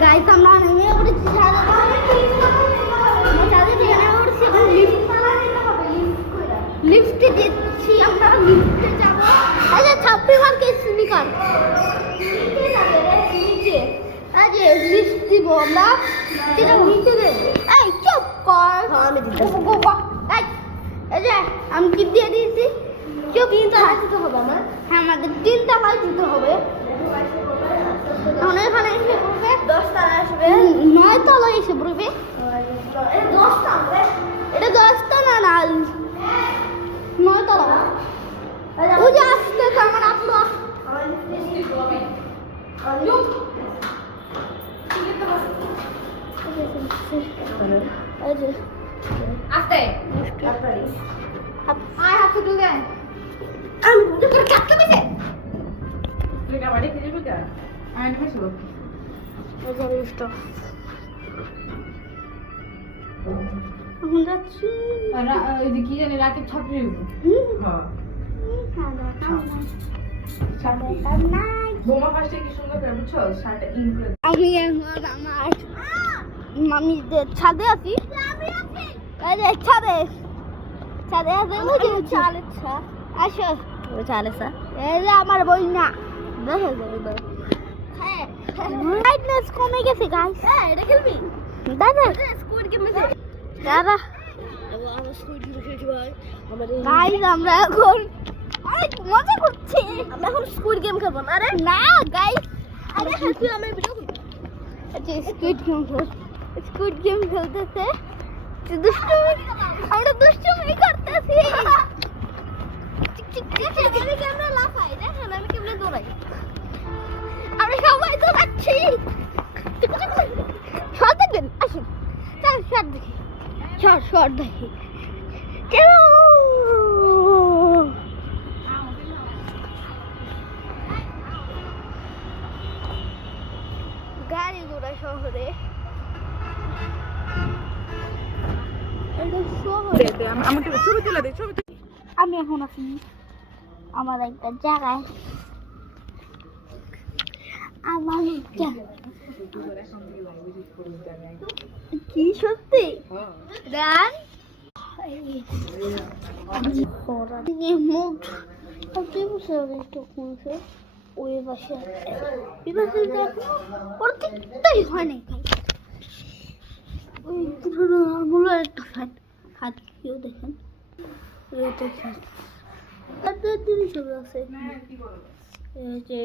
Guys আমরা নেমে পড়েছি ছাদে থেকে নেমে পড়েছি এখন লিফটে যাচ্ছি আমরা লিফটে যাবো আচ্ছা ছাপ্পি মার্কে স্নিকার নিচে আজে লিফট দিব আমরা যেটা নিচে দেব এই চুপ কর আমি দিতেছি এই যে আমি কি দিয়ে দিয়েছি চুপ তিনতলায় যেতে হবে আমার হ্যাঁ আমাদের তিনতলায় যেতে হবে এখন এখানে এসে পড়বে 10 তলায় আসবে 9 তলায় এসে পড়বে 10 তলা এটা 10 তলা না 9 তলা ওই যে আসতে আমার আপু আস্তে I have to do that. I'm going to cut them in it. Look at what it is. Look at. And what's up? I got it stuff. I'm যাচ্ছি ওই কি জানি রাকিব ছাপড়ি হ্যাঁ বোমা ফার্স্টে কি সুন্দর করে বুঝছো শার্টটা ইন করে আমি এখন আমার মামিদের ছাদে আছি এই যে ছাদে আছে বুঝি চালেছা আসো ও চালেছা এই যে আমার বই না দেখে যাবে হ্যাঁ ব্রাইটনেস কমে গেছে গাইস হ্যাঁ এটা খেলবি দাদা স্কুইড গেম আছে দাদা গাইস আমরা এখন অনেক মজা করছি আমরা এখন স্কুইড গেম খেলবো আরে না গাইস আরে তুই আমার ভিডিও করবি আচ্ছা স্কুইড গেম খেলতেছে দুষ্টুমি আমরা দুষ্টুমি করতেছি আমি কেমনে লাফাই দেখেন আমি কেমনে দৌড়াই আমি সবাই দৌড়াচ্ছি শর্ট দেখবেন আসুন চল শর্ট দেখি শর্ট দেখি কেন গাড়ি ঘোড়া শহরে আমাকে ছবি তুলে দে ছবি আমি এখন আছি আমার একটা জায়গায় আমার কি সত্যি গান ওই পাশে প্রত্যেকটাই হয় নাই ওই পুরোনো একটা ফ্যান হাত কেউ দেখেন জিনিস আছে এই যে